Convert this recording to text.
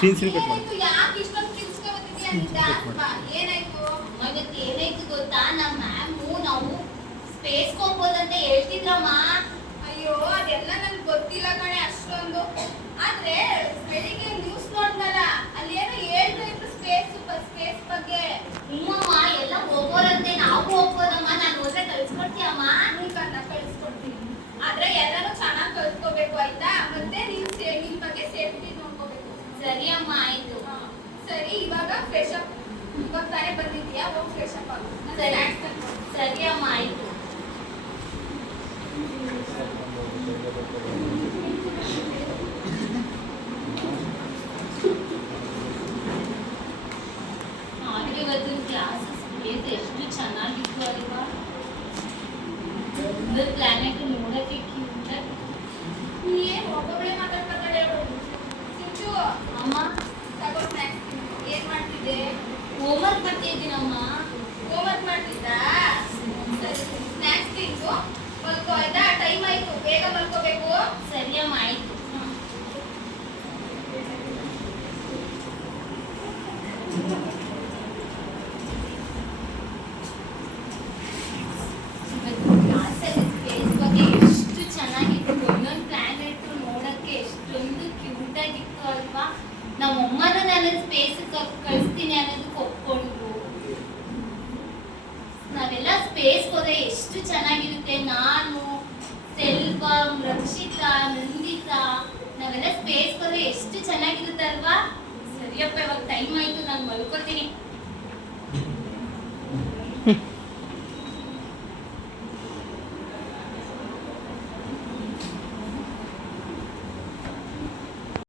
Scene cut ಮಾಡಿ. ಯಾಕೆ ಇಷ್ಟೊಂದು ಕಿರ್ಚ್ಕೊಬತ್ತಿದ್ಯಾ ನಿಂದ? ಏನಾಯ್ತು? ಇವತ್ತು ಏನಾಯ್ತು ಗೊತ್ತಾ? ನಮ್ಮ ಮ್ಯಾಮು ನಾವು ಸ್ಪೇಸ್ ಹೋಗ್ಬೋದಂತ ಹೇಳ್ತಿದ್ರಮ್ಮ. ಅಯ್ಯೋ ಅದೆಲ್ಲ ನನ್ಗೆ ಗೊತ್ತಿಲ್ಲ ಕಣೆ ಅಷ್ಟೊಂದು. ಆದ್ರೆ ಬೆಳಿಗ್ಗೆ ನ್ಯೂಸ್ ನೋಡ್ದಲ್ಲ, ಅಲ್ಲಿ ಏನೋ ಹೇಳ್ತಾ ಇದ್ರು ಸ್ಪೇಸ್ ಬಗ್ಗೆ. ಹ್ಞೂಮ್ಮ, ಎಲ್ಲ ಹೋಗೋರಂತೆ, ನಾವು ಹೋಗ್ಬೋದಮ್ಮ. ನಾನು ಹೋದ್ರೆ ಕಳ್ಸ್ಕೊಡ್ತೀಯಮ್ಮ? ಹ್ಞೂ ಕಣ್ಣ, ಕಳ್ಸ್ಕೊಡ್ತೀನಿ. ಆದ್ರೆ ಎಲ್ಲರೂ ಚೆನ್ನಾಗಿ ಕಲ್ತ್ಕೋಬೇಕು ಆಯ್ತಾ? ಮತ್ತೆ ನಿಮ್ ಬಗ್ಗೆ ಸೇಫ್ಟಿ ನೋಡ್ಕೋಬೇಕು. ಸರಿ ಅಮ್ಮ, ಆಯ್ತು. ಸರಿ, ಇವಾಗ ಫ್ರೆಶ್ ಅಪ್. ಇವಾಗ ತಾನೇ ಬಂದಿದ್ಯಾ, ಹೋಗಿ ಫ್ರೆಶ್ ಅಪ್ ಆಗು. ಸರಿ ಅಮ್ಮ, ಆಯ್ತು. ಇವತ್ತು ಕ್ಲಾಸಸ್ ಎಷ್ಟು ಚೆನ್ನಾಗಿತ್ತು ಅಲ್ವಾ? ಪ್ಲಾನೆಟ್ ನೋಡಕ್ಕೆ ಕ್ಯೂಟ್. ಏನ್ ಒಬ್ಬೊಬ್ಬಳೆ ಮಾತಾಡ್ಕೊತಾಳೆ ಅವಳು. ಸಿಂಚು ಅಮ್ಮ, ತಗೋ ಸ್ನ್ಯಾಕ್ಸ್. ಏನ್ ಮಾಡ್ತಿದ್ದೆ? ಹೋಮ್ವರ್ಕ್ ಮಾಡ್ತಿದ್ದೀನಮ್ಮ. ಹೋಮ್ವರ್ಕ್ ಮಾಡ್ತಿದ್ದಾ? ಸರಿ, ಸ್ನ್ಯಾಕ್ಸ್ ತಿಂದು ಮಲ್ಕೋ ಆಯ್ತಾ? ಟೈಮ್ ಆಯ್ತು, ಬೇಗ ಮಲ್ಕೋಬೇಕು. ಸರಿ ಅಮ್ಮ, ಆಯ್ತು. ಕ್ಲಾಸಲ್ಲಿ ಸ್ಪೇಸ್ ಬಗ್ಗೆ ಎಷ್ಟು ಚೆನ್ನಾಗಿತ್ತು. ಒಂದೊಂದು ಪ್ಲಾನೆಟ್ ನೋಡಕ್ಕೆ ಎಷ್ಟೊಂದು ಕ್ಯೂಟ್ ಆಗಿತ್ತು ಅಲ್ವಾ? ನಮ್ಮಮ್ಮನೂ ನಾನು ಸ್ಪೇಸ್ ಕಳಿಸ್ತೀನಿ ಅನ್ನೋದಕ್ಕೆ ಒಪ್ಕೊಂಡ್ರು. ನಾವೆಲ್ಲ ಸ್ಪೇಸ್ ಹೋದ್ರೆ ಎಷ್ಟು ಚೆನ್ನಾಗಿರುತ್ತೆ. ನಾನು, ಸೆಲ್ವಂ, ರಕ್ಷಿತಾ, ನಂದಿತಾ, ನಾವೆಲ್ಲ ಸ್ಪೇಸ್ ಹೋದ್ರೆ ಎಷ್ಟು ಚೆನ್ನಾಗಿರುತ್ತೆ ಅಲ್ವಾ? ಸರಿಯಪ್ಪ, ಇವಾಗ ಟೈಮ್ ಆಯ್ತು, ನಾನು ಮಲ್ಕೋತೀನಿ.